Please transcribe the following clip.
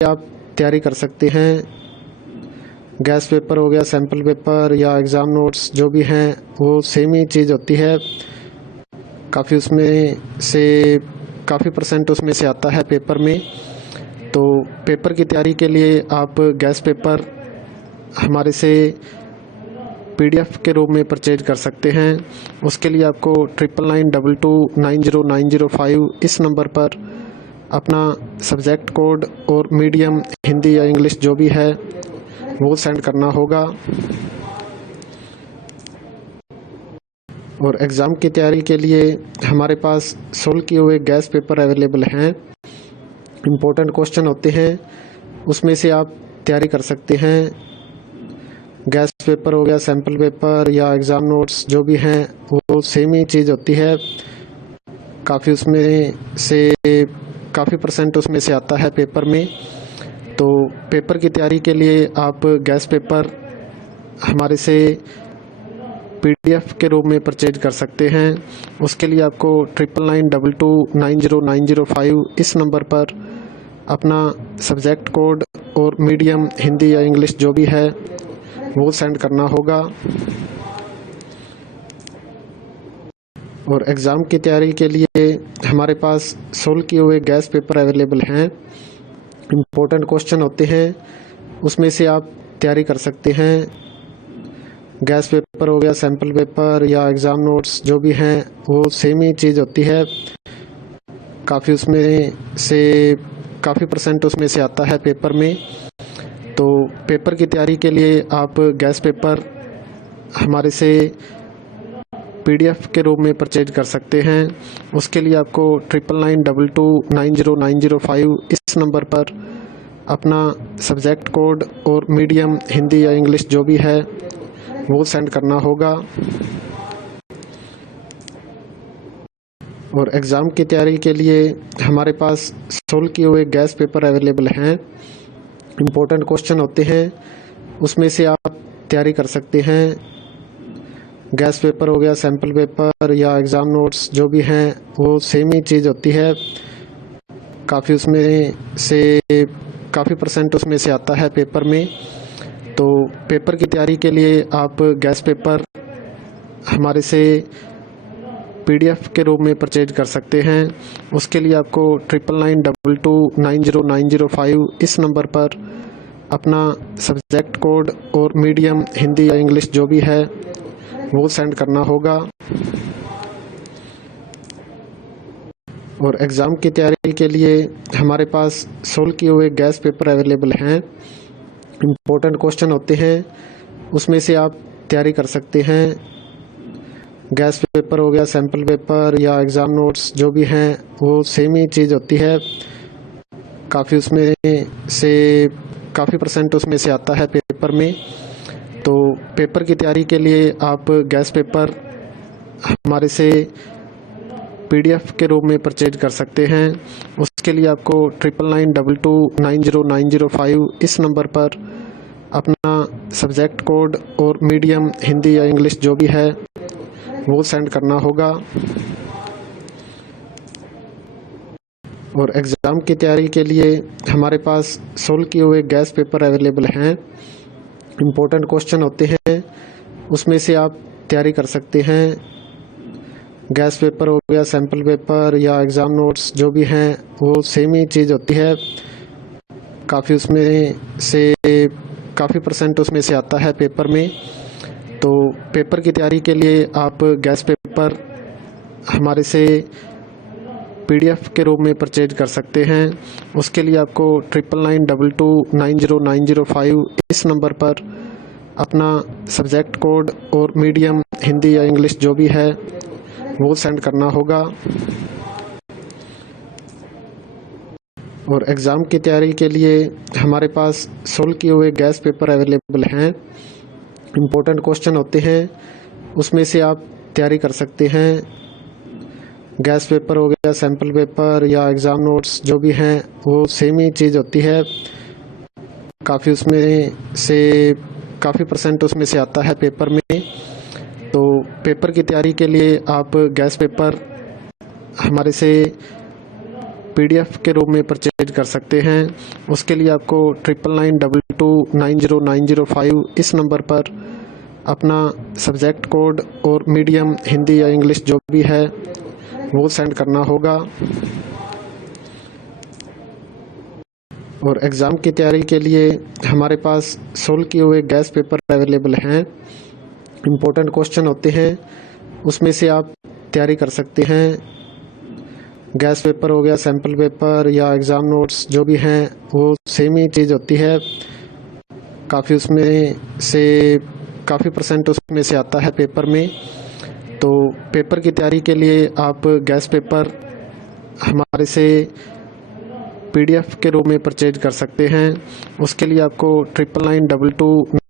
आप तैयारी कर सकते हैं। गैस पेपर हो गया, सैम्पल पेपर या एग्ज़ाम नोट्स जो भी हैं वो सेम ही चीज़ होती है। काफ़ी उसमें से काफ़ी परसेंट उसमें से आता है पेपर में। तो पेपर की तैयारी के लिए आप गैस पेपर हमारे से पीडीएफ के रूप में परचेज कर सकते हैं। उसके लिए आपको 9992290905 इस नंबर पर अपना सब्जेक्ट कोड और मीडियम हिंदी या इंग्लिश जो भी है वो सेंड करना होगा। और एग्ज़ाम की तैयारी के लिए हमारे पास सोल्व किए हुए गैस पेपर अवेलेबल हैं। इम्पोर्टेंट क्वेश्चन होते हैं, उसमें से आप तैयारी कर सकते हैं। गैस पेपर हो गया, सैम्पल पेपर या एग्ज़ाम नोट्स जो भी हैं वो सेम ही चीज़ होती है। काफ़ी उसमें से काफ़ी परसेंट उसमें से आता है पेपर में। तो पेपर की तैयारी के लिए आप गैस पेपर हमारे से पीडीएफ के रूप में परचेज कर सकते हैं। उसके लिए आपको 9992290905 इस नंबर पर अपना सब्जेक्ट कोड और मीडियम हिंदी या इंग्लिश जो भी है वो सेंड करना होगा। और एग्ज़ाम की तैयारी के लिए हमारे पास सोल्व किए हुए गैस पेपर अवेलेबल हैं। इम्पोर्टेंट क्वेश्चन होते हैं, उसमें से आप तैयारी कर सकते हैं। गैस पेपर हो गया, सैम्पल पेपर या एग्ज़ाम नोट्स जो भी हैं वो सेम ही चीज़ होती है। काफ़ी उसमें से काफ़ी परसेंट उसमें से आता है पेपर में। तो पेपर की तैयारी के लिए आप गैस पेपर हमारे से पीडीएफ के रूप में परचेज कर सकते हैं। उसके लिए आपको 9992290905 इस नंबर पर अपना सब्जेक्ट कोड और मीडियम हिंदी या इंग्लिश जो भी है वो सेंड करना होगा। और एग्ज़ाम की तैयारी के लिए हमारे पास सोल्व किए हुए गैस पेपर अवेलेबल हैं। इम्पोर्टेंट क्वेश्चन होते हैं, उसमें से आप तैयारी कर सकते हैं। गैस पेपर हो गया, सैम्पल पेपर या एग्ज़ाम नोट्स जो भी हैं वो सेम ही चीज़ होती है। काफ़ी उसमें से काफ़ी परसेंट उसमें से आता है पेपर में। तो पेपर की तैयारी के लिए आप गैस पेपर हमारे से पीडीएफ के रूप में परचेज कर सकते हैं। उसके लिए आपको 9992290905 इस नंबर पर अपना सब्जेक्ट कोड और मीडियम हिंदी या इंग्लिश जो भी है वो सेंड करना होगा। और एग्ज़ाम की तैयारी के लिए हमारे पास सोल्व किए हुए गैस पेपर अवेलेबल हैं। इम्पोर्टेंट क्वेश्चन होते हैं, उसमें से आप तैयारी कर सकते हैं। गैस पेपर हो गया, सैम्पल पेपर या एग्ज़ाम नोट्स जो भी हैं वो सेम ही चीज़ होती है। काफ़ी उसमें से काफ़ी परसेंट उसमें से आता है पेपर में। तो पेपर की तैयारी के लिए आप गैस पेपर हमारे से पीडीएफ के रूप में परचेज कर सकते हैं। उसके लिए आपको 9992290905 इस नंबर पर अपना सब्जेक्ट कोड और मीडियम हिंदी या इंग्लिश जो भी है वो सेंड करना होगा। और एग्ज़ाम की तैयारी के लिए हमारे पास सोल्व किए हुए गैस पेपर अवेलेबल हैं। इम्पोर्टेंट क्वेश्चन होते हैं, उसमें से आप तैयारी कर सकते हैं। गैस पेपर हो गया, सैम्पल पेपर या एग्ज़ाम नोट्स जो भी हैं वो सेम ही चीज़ होती है। काफ़ी उसमें से काफ़ी परसेंट उसमें से आता है पेपर में। तो पेपर की तैयारी के लिए आप गैस पेपर हमारे से पीडीएफ के रूप में परचेज कर सकते हैं। उसके लिए आपको 9992290905 इस नंबर पर अपना सब्जेक्ट कोड और मीडियम हिंदी या इंग्लिश जो भी है वो सेंड करना होगा। और एग्ज़ाम की तैयारी के लिए हमारे पास सोल्व किए हुए गैस पेपर अवेलेबल हैं। इम्पोर्टेंट क्वेश्चन होते हैं, उसमें से आप तैयारी कर सकते हैं। गैस पेपर हो गया, सैम्पल पेपर या एग्ज़ाम नोट्स जो भी हैं वो सेम ही चीज़ होती है। काफ़ी उसमें से काफ़ी परसेंट उसमें से आता है पेपर में। तो पेपर की तैयारी के लिए आप गैस पेपर हमारे से PDF के रूप में परचेज कर सकते हैं। उसके लिए आपको 9992290905 इस नंबर पर अपना सब्जेक्ट कोड और मीडियम हिंदी या इंग्लिश जो भी है वो सेंड करना होगा। और एग्ज़ाम की तैयारी के लिए हमारे पास सोल्व किए हुए गैस पेपर अवेलेबल हैं। इम्पोर्टेंट क्वेश्चन होते हैं, उसमें से आप तैयारी कर सकते हैं। गैस पेपर हो गया, सैम्पल पेपर या एग्ज़ाम नोट्स जो भी हैं वो सेम ही चीज़ होती है। काफ़ी परसेंट उसमें से आता है पेपर में। तो पेपर की तैयारी के लिए आप गैस पेपर हमारे से PDF के रूप में परचेज कर सकते हैं। उसके लिए आपको 9992